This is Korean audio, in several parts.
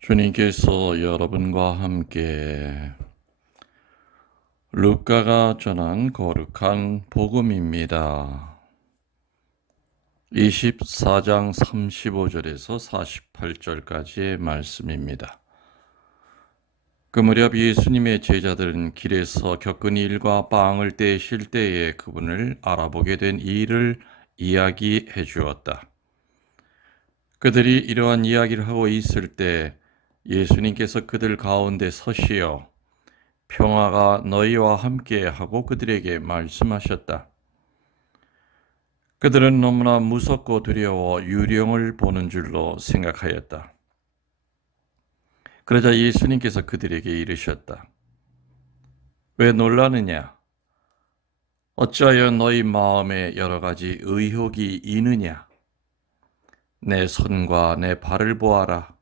주님께서 여러분과 함께 루카가 전한 거룩한 복음입니다. 24장 35절에서 48절까지의 말씀입니다. 그 무렵 예수님의 제자들은 길에서 겪은 일과 빵을 떼실 때에 그분을 알아보게 된 일을 이야기해 주었다. 그들이 이러한 이야기를 하고 있을 때 예수님께서 그들 가운데 서시어 평화가 너희와 함께 하고 그들에게 말씀하셨다. 그들은 너무나 무섭고 두려워 유령을 보는 줄로 생각하였다. 그러자 예수님께서 그들에게 이르셨다. 왜 놀라느냐? 어찌하여 너희 마음에 여러 가지 의혹이 있느냐? 내 손과 내 발을 보아라.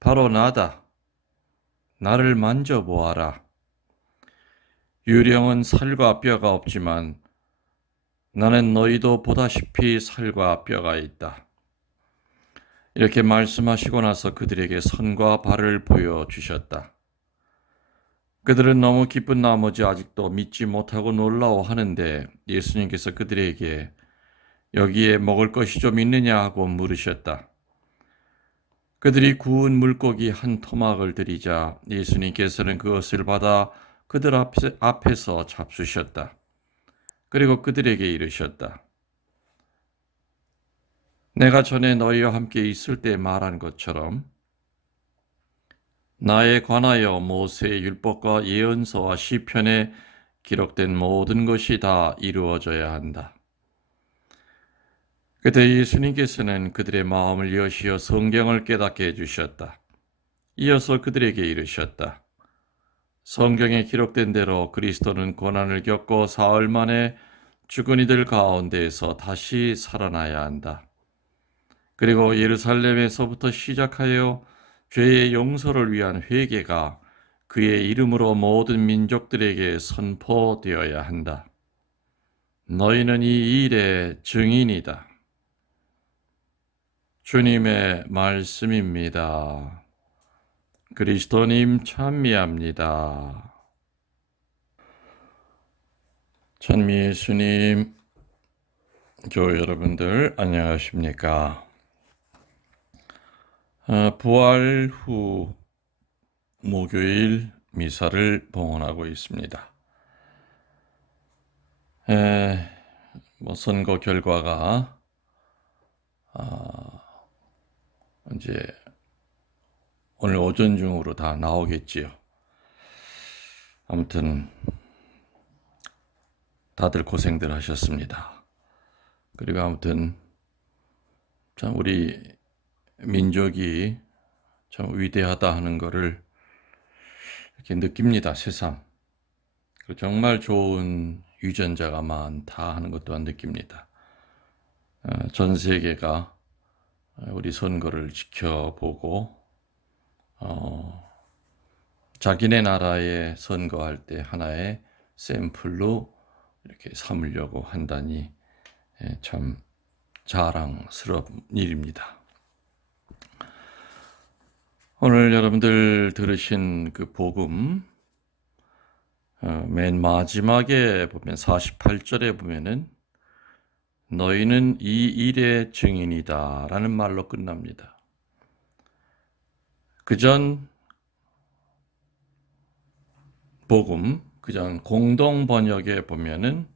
바로 나다. 나를 만져보아라. 유령은 살과 뼈가 없지만 나는 너희도 보다시피 살과 뼈가 있다. 이렇게 말씀하시고 나서 그들에게 손과 발을 보여주셨다. 그들은 너무 기쁜 나머지 아직도 믿지 못하고 놀라워하는데 예수님께서 그들에게 여기에 먹을 것이 좀 있느냐 하고 물으셨다. 그들이 구운 물고기 한 토막을 드리자 예수님께서는 그것을 받아 그들 앞에서 잡수셨다. 그리고 그들에게 이르셨다. 내가 전에 너희와 함께 있을 때 말한 것처럼 나에 관하여 모세의 율법과 예언서와 시편에 기록된 모든 것이 다 이루어져야 한다. 그때 예수님께서는 그들의 마음을 여시어 성경을 깨닫게 해주셨다. 이어서 그들에게 이르셨다. 성경에 기록된 대로 그리스도는 고난을 겪고 사흘 만에 죽은 이들 가운데에서 다시 살아나야 한다. 그리고 예루살렘에서부터 시작하여 죄의 용서를 위한 회개가 그의 이름으로 모든 민족들에게 선포되어야 한다. 너희는 이 일의 증인이다. 주님의 말씀입니다. 그리스도님 찬미합니다. 찬미 예수님, 교회 여러분들 안녕하십니까? 부활 후 목요일 미사를 봉헌하고 있습니다. 선거 결과가 이제 오늘 오전 중으로 다 나오겠지요. 아무튼 다들 고생들 하셨습니다. 그리고 아무튼 참 우리 민족이 참 위대하다 하는 것을 이렇게 느낍니다. 새삼. 정말 좋은 유전자가 많다 하는 것 또한 느낍니다. 전 세계가 우리 선거를 지켜보고 자기네 나라에 선거할 때 하나의 샘플로 이렇게 삼으려고 한다니 참 자랑스러운 일입니다. 오늘 여러분들 들으신 그 복음 맨 마지막에 보면 48절에 보면은 너희는 이 일의 증인이다 라는 말로 끝납니다. 그전 복음, 그전 공동 번역에 보면은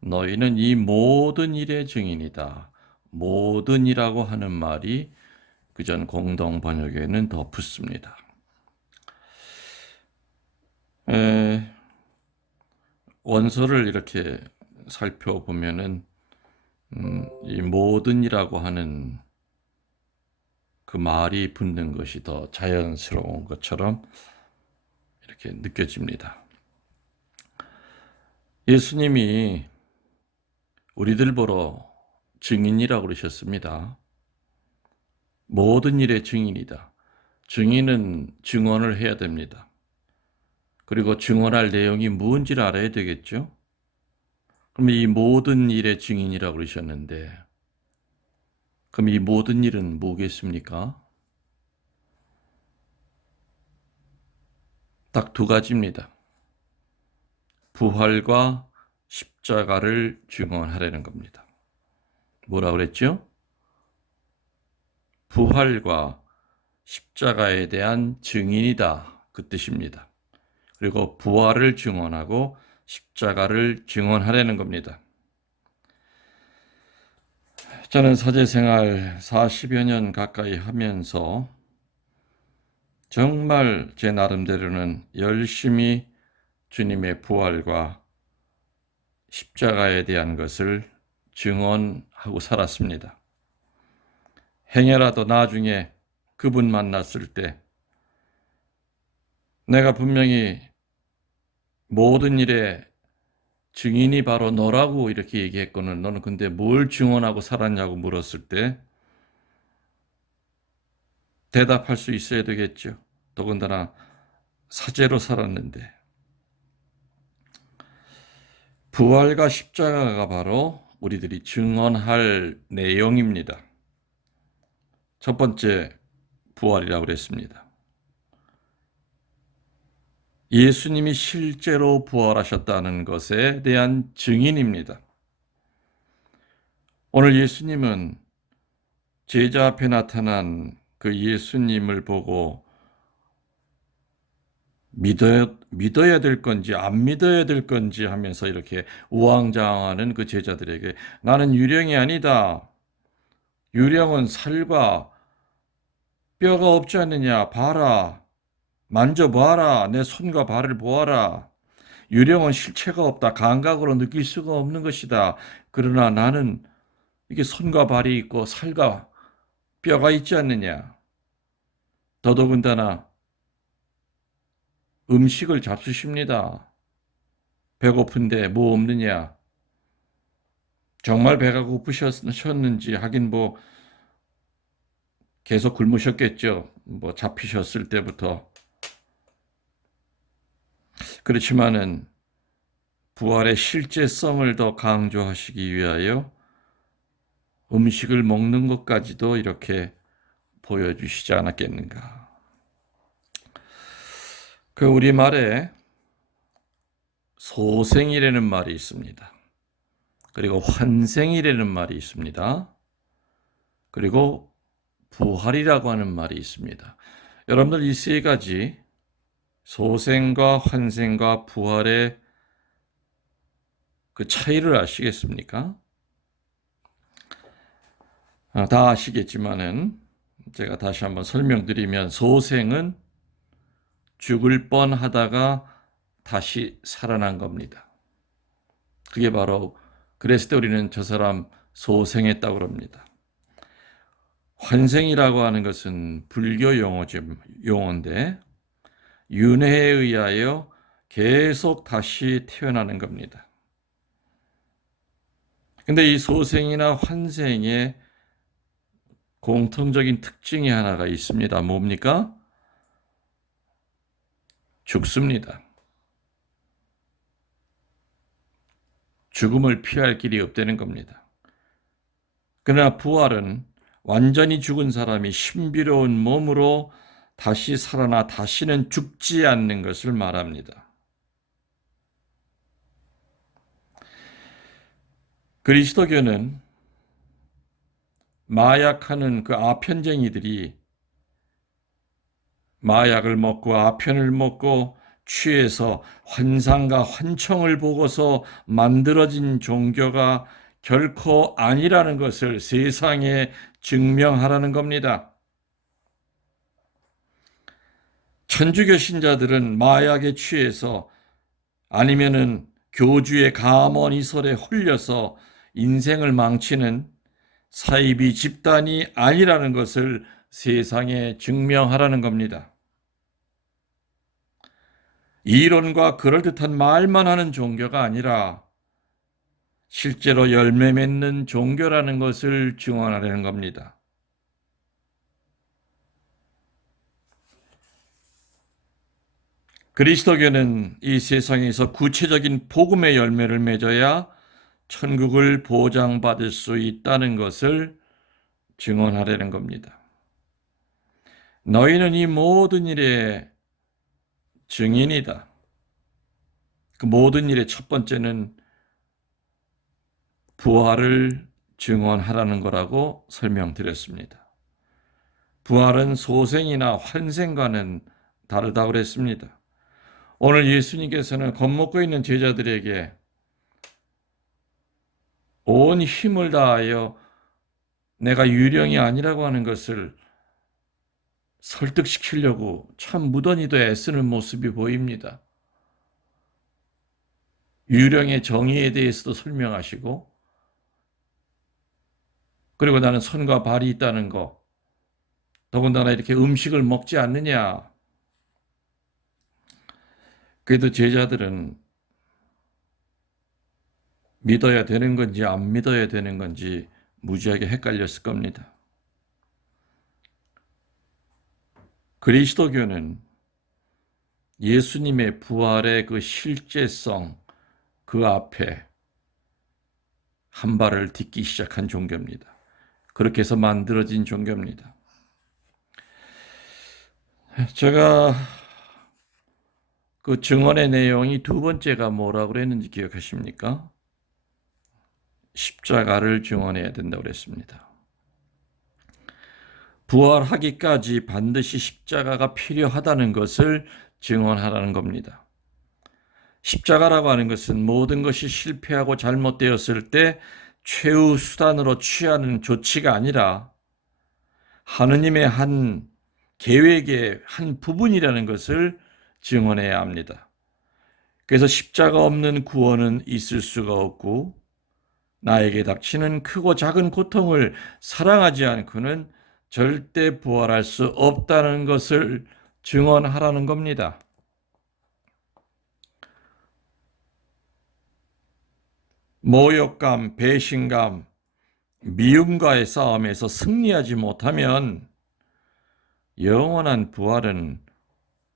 너희는 이 모든 일의 증인이다. 모든이라고 하는 말이 그전 공동 번역에는 더 붙습니다. 원서를 이렇게 살펴보면은 이 모든이라고 하는 그 말이 붙는 것이 더 자연스러운 것처럼 이렇게 느껴집니다. 예수님이 우리들 보러 증인이라고 그러셨습니다. 모든 일의 증인이다. 증인은 증언을 해야 됩니다. 그리고 증언할 내용이 무엇인지를 알아야 되겠죠? 그럼 이 모든 일의 증인이라고 그러셨는데 그럼 이 모든 일은 뭐겠습니까? 딱 두 가지입니다. 부활과 십자가를 증언하려는 겁니다. 뭐라 그랬죠? 부활과 십자가에 대한 증인이다. 그 뜻입니다. 그리고 부활을 증언하고 십자가를 증언하려는 겁니다. 저는 사제생활 40여 년 가까이 하면서 정말 제 나름대로는 열심히 주님의 부활과 십자가에 대한 것을 증언하고 살았습니다. 행여라도 나중에 그분 만났을 때 내가 분명히 모든 일에 증인이 바로 너라고 이렇게 얘기했거든. 너는 근데 뭘 증언하고 살았냐고 물었을 때 대답할 수 있어야 되겠죠. 더군다나 사제로 살았는데. 부활과 십자가가 바로 우리들이 증언할 내용입니다. 첫 번째, 부활이라고 그랬습니다. 예수님이 실제로 부활하셨다는 것에 대한 증인입니다. 오늘 예수님은 제자 앞에 나타난 그 예수님을 보고 믿어야 될 건지 안 믿어야 될 건지 하면서 이렇게 우왕좌왕하는 그 제자들에게 나는 유령이 아니다. 유령은 살과 뼈가 없지 않느냐. 봐라. 만져봐라. 내 손과 발을 보아라. 유령은 실체가 없다. 감각으로 느낄 수가 없는 것이다. 그러나 나는 이게 손과 발이 있고 살과 뼈가 있지 않느냐. 더더군다나 음식을 잡수십니다. 배고픈데 뭐 없느냐. 정말 배가 고프셨는지 하긴 뭐 계속 굶으셨겠죠. 뭐 잡히셨을 때부터. 그렇지만은 부활의 실제성을 더 강조하시기 위하여 음식을 먹는 것까지도 이렇게 보여주시지 않았겠는가. 그 우리말에 소생이라는 말이 있습니다. 그리고 환생이라는 말이 있습니다. 그리고 부활이라고 하는 말이 있습니다. 여러분들 이 세 가지 소생과 환생과 부활의 그 차이를 아시겠습니까? 다 아시겠지만은 제가 다시 한번 설명드리면 소생은 죽을 뻔하다가 다시 살아난 겁니다. 그게 바로 그랬을 때 우리는 저 사람 소생했다고 그럽니다. 환생이라고 하는 것은 불교 용어인데 윤회에 의하여 계속 다시 태어나는 겁니다. 근데 이 소생이나 환생의 공통적인 특징이 하나가 있습니다. 뭡니까? 죽습니다. 죽음을 피할 길이 없다는 겁니다. 그러나 부활은 완전히 죽은 사람이 신비로운 몸으로 다시 살아나 다시는 죽지 않는 것을 말합니다. 그리스도교는 마약하는 그 아편쟁이들이 마약을 먹고 아편을 먹고 취해서 환상과 환청을 보고서 만들어진 종교가 결코 아니라는 것을 세상에 증명하라는 겁니다. 천주교 신자들은 마약에 취해서 아니면은 교주의 감언이설에 홀려서 인생을 망치는 사이비 집단이 아니라는 것을 세상에 증명하라는 겁니다. 이론과 그럴듯한 말만 하는 종교가 아니라 실제로 열매 맺는 종교라는 것을 증언하려는 겁니다. 그리스도교는 이 세상에서 구체적인 복음의 열매를 맺어야 천국을 보장받을 수 있다는 것을 증언하려는 겁니다. 너희는 이 모든 일에 증인이다. 그 모든 일의 첫 번째는 부활을 증언하라는 거라고 설명드렸습니다. 부활은 소생이나 환생과는 다르다고 그랬습니다. 오늘 예수님께서는 겁먹고 있는 제자들에게 온 힘을 다하여 내가 유령이 아니라고 하는 것을 설득시키려고 참 무던히도 애쓰는 모습이 보입니다. 유령의 정의에 대해서도 설명하시고, 그리고 나는 손과 발이 있다는 거, 더군다나 이렇게 음식을 먹지 않느냐. 그래도 제자들은 믿어야 되는 건지 안 믿어야 되는 건지 무지하게 헷갈렸을 겁니다. 그리스도교는 예수님의 부활의 그 실제성, 그 앞에 한 발을 딛기 시작한 종교입니다. 그렇게 해서 만들어진 종교입니다. 제가 그 증언의 내용이 두 번째가 뭐라고 그랬는지 기억하십니까? 십자가를 증언해야 된다고 그랬습니다. 부활하기까지 반드시 십자가가 필요하다는 것을 증언하라는 겁니다. 십자가라고 하는 것은 모든 것이 실패하고 잘못되었을 때 최후 수단으로 취하는 조치가 아니라 하느님의 한 계획의 한 부분이라는 것을 증언해야 합니다. 그래서 십자가 없는 구원은 있을 수가 없고, 나에게 닥치는 크고 작은 고통을 사랑하지 않고는 절대 부활할 수 없다는 것을 증언하라는 겁니다. 모욕감, 배신감, 미움과의 싸움에서 승리하지 못하면 영원한 부활은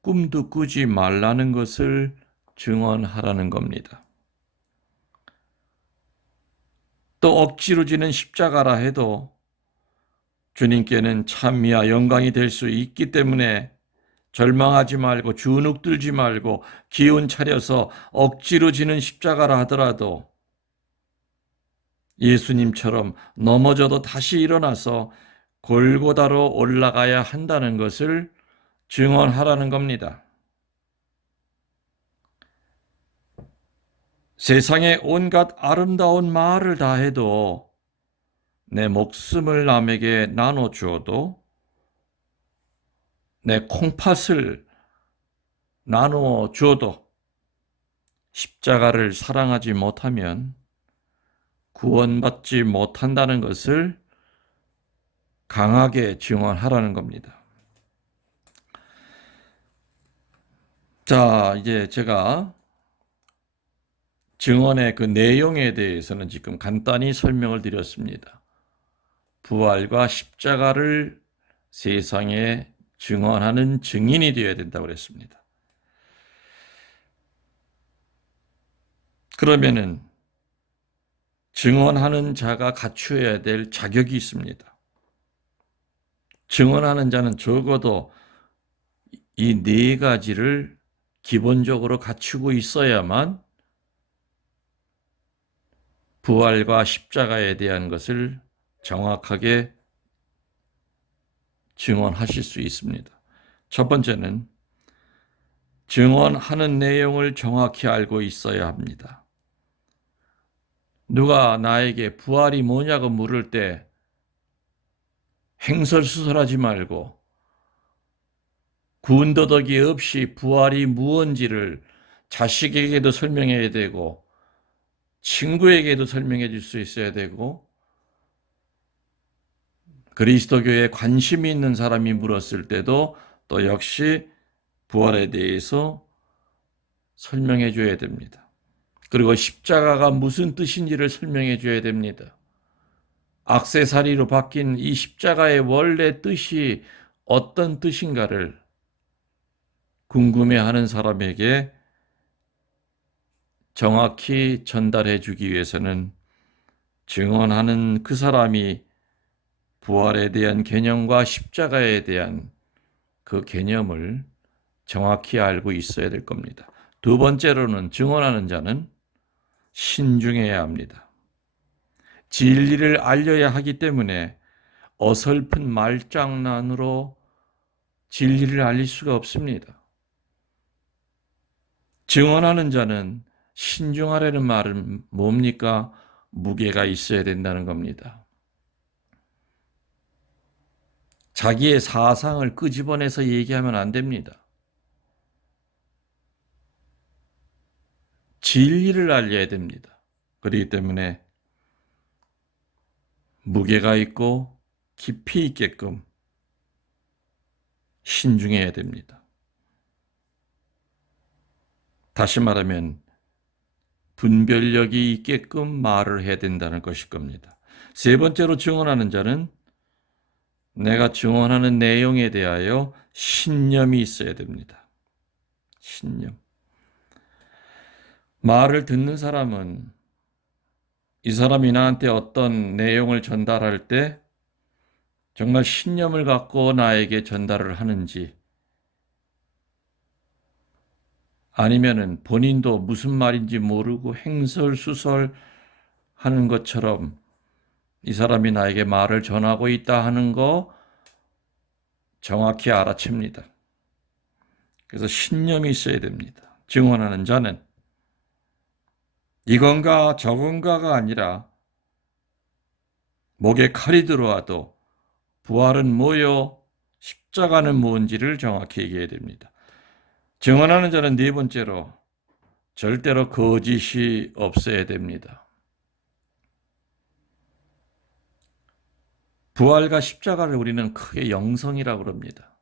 꿈도 꾸지 말라는 것을 증언하라는 겁니다. 또 억지로 지는 십자가라 해도 주님께는 찬미와 영광이 될 수 있기 때문에 절망하지 말고 주눅 들지 말고 기운 차려서 억지로 지는 십자가라 하더라도 예수님처럼 넘어져도 다시 일어나서 골고다로 올라가야 한다는 것을 증언하라는 겁니다. 세상의 온갖 아름다운 말을 다 해도 내 목숨을 남에게 나눠주어도 내 콩팥을 나누어주어도 십자가를 사랑하지 못하면 구원받지 못한다는 것을 강하게 증언하라는 겁니다. 자, 이제 제가 증언의 그 내용에 대해서는 지금 간단히 설명을 드렸습니다. 부활과 십자가를 세상에 증언하는 증인이 되어야 된다고 그랬습니다. 그러면은 증언하는 자가 갖추어야 될 자격이 있습니다. 증언하는 자는 적어도 이 네 가지를 기본적으로 갖추고 있어야만 부활과 십자가에 대한 것을 정확하게 증언하실 수 있습니다. 첫 번째는 증언하는 내용을 정확히 알고 있어야 합니다. 누가 나에게 부활이 뭐냐고 물을 때 행설수설하지 말고 군더더기 없이 부활이 무언지를 자식에게도 설명해야 되고 친구에게도 설명해 줄 수 있어야 되고 그리스도교에 관심이 있는 사람이 물었을 때도 또 역시 부활에 대해서 설명해 줘야 됩니다. 그리고 십자가가 무슨 뜻인지를 설명해 줘야 됩니다. 액세서리로 바뀐 이 십자가의 원래 뜻이 어떤 뜻인가를 궁금해하는 사람에게 정확히 전달해 주기 위해서는 증언하는 그 사람이 부활에 대한 개념과 십자가에 대한 그 개념을 정확히 알고 있어야 될 겁니다. 두 번째로는 증언하는 자는 신중해야 합니다. 진리를 알려야 하기 때문에 어설픈 말장난으로 진리를 알릴 수가 없습니다. 증언하는 자는 신중하라는 말은 뭡니까? 무게가 있어야 된다는 겁니다. 자기의 사상을 끄집어내서 얘기하면 안 됩니다. 진리를 알려야 됩니다. 그렇기 때문에 무게가 있고 깊이 있게끔 신중해야 됩니다. 다시 말하면 분별력이 있게끔 말을 해야 된다는 것일 겁니다. 세 번째로 증언하는 자는 내가 증언하는 내용에 대하여 신념이 있어야 됩니다. 신념. 말을 듣는 사람은 이 사람이 나한테 어떤 내용을 전달할 때 정말 신념을 갖고 나에게 전달을 하는지, 아니면은 본인도 무슨 말인지 모르고 횡설수설 하는 것처럼 이 사람이 나에게 말을 전하고 있다 하는 거 정확히 알아챕니다. 그래서 신념이 있어야 됩니다. 증언하는 자는 이건가 저건가가 아니라 목에 칼이 들어와도 부활은 뭐요? 십자가는 뭔지를 정확히 얘기해야 됩니다. 증언하는 자는 네 번째로 절대로 거짓이 없어야 됩니다. 부활과 십자가를 우리는 크게 영성이라고 그럽니다.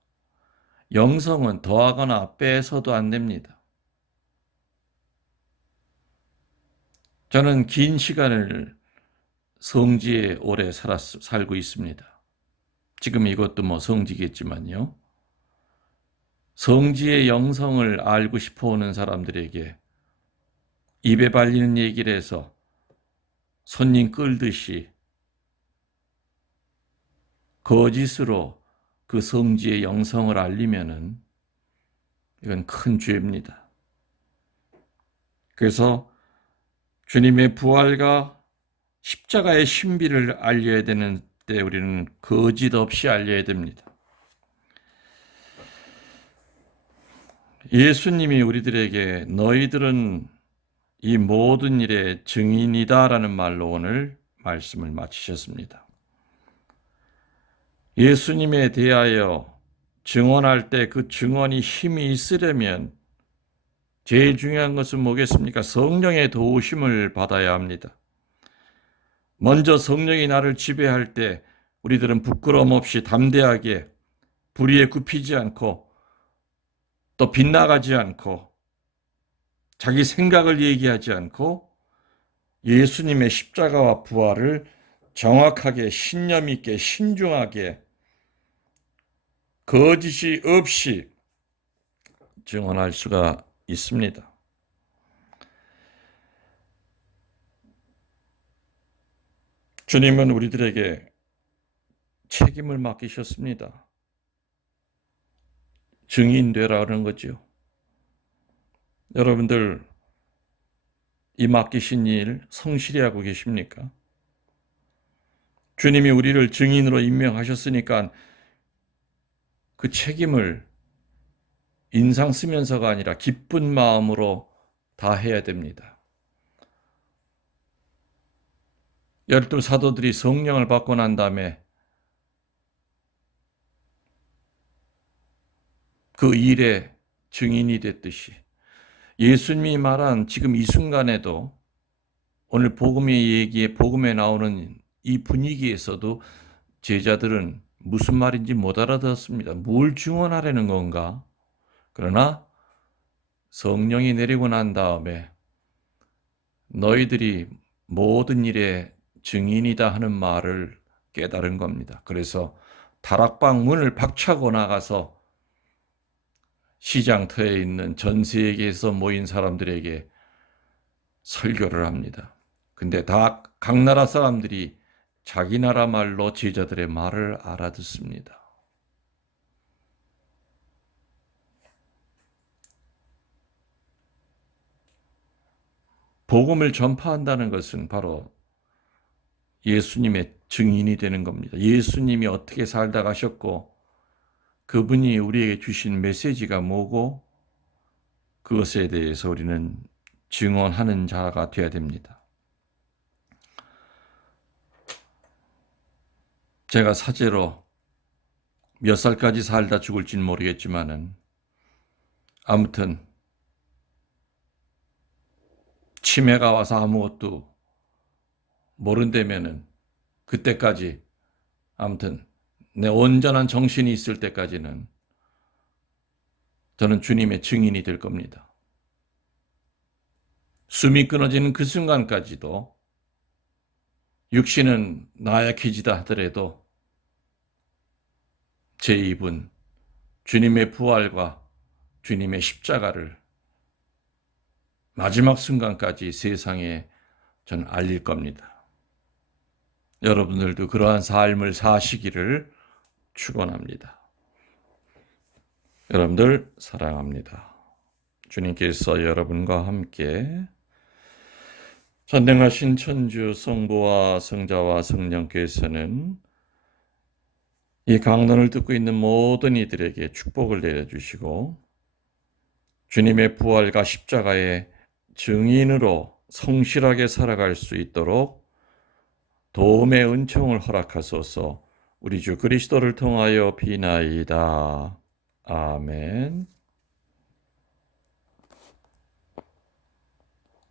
영성은 더하거나 빼서도 안 됩니다. 저는 긴 시간을 성지에 오래 살고 있습니다. 지금 이것도 뭐 성지겠지만요. 성지의 영성을 알고 싶어 오는 사람들에게 입에 발리는 얘기를 해서 손님 끌듯이 거짓으로 그 성지의 영성을 알리면은 이건 큰 죄입니다. 그래서 주님의 부활과 십자가의 신비를 알려야 되는 때 우리는 거짓 없이 알려야 됩니다. 예수님이 우리들에게 너희들은 이 모든 일의 증인이다라는 말로 오늘 말씀을 마치셨습니다. 예수님에 대하여 증언할 때 그 증언이 힘이 있으려면 제일 중요한 것은 뭐겠습니까? 성령의 도우심을 받아야 합니다. 먼저 성령이 나를 지배할 때 우리들은 부끄러움 없이 담대하게 불의에 굽히지 않고 또 빗나가지 않고 자기 생각을 얘기하지 않고 예수님의 십자가와 부활을 정확하게 신념 있게 신중하게 거짓이 없이 증언할 수가 있습니다. 주님은 우리들에게 책임을 맡기셨습니다. 증인되라는 거죠. 여러분들 이 맡기신 일 성실히 하고 계십니까? 주님이 우리를 증인으로 임명하셨으니까 그 책임을 인상 쓰면서가 아니라 기쁜 마음으로 다 해야 됩니다. 12 사도들이 성령을 받고 난 다음에 그 일의 증인이 됐듯이 예수님이 말한 지금 이 순간에도 오늘 복음의 얘기에 복음에 나오는 이 분위기에서도 제자들은 무슨 말인지 못 알아들었습니다. 뭘 증언하려는 건가? 그러나 성령이 내리고 난 다음에 너희들이 모든 일의 증인이다 하는 말을 깨달은 겁니다. 그래서 다락방 문을 박차고 나가서 시장터에 있는 전 세계에서 모인 사람들에게 설교를 합니다. 근데 다 각 나라 사람들이 자기 나라 말로 제자들의 말을 알아듣습니다. 복음을 전파한다는 것은 바로 예수님의 증인이 되는 겁니다. 예수님이 어떻게 살다 가셨고 그분이 우리에게 주신 메시지가 뭐고 그것에 대해서 우리는 증언하는 자가 되어야 됩니다. 제가 사제로 몇 살까지 살다 죽을지는 모르겠지만은 아무튼 치매가 와서 아무것도 모른다면은 그때까지 아무튼 내 온전한 정신이 있을 때까지는 저는 주님의 증인이 될 겁니다. 숨이 끊어지는 그 순간까지도 육신은 나약해지다 하더라도 제 입은 주님의 부활과 주님의 십자가를 마지막 순간까지 세상에 전 알릴 겁니다. 여러분들도 그러한 삶을 사시기를 축원합니다. 여러분들 사랑합니다. 주님께서 여러분과 함께 전능하신 천주 성부와 성자와 성령께서는 이 강론을 듣고 있는 모든 이들에게 축복을 내려주시고 주님의 부활과 십자가의 증인으로 성실하게 살아갈 수 있도록 도움의 은총을 허락하소서. 우리 주 그리스도를 통하여 비나이다. 아멘.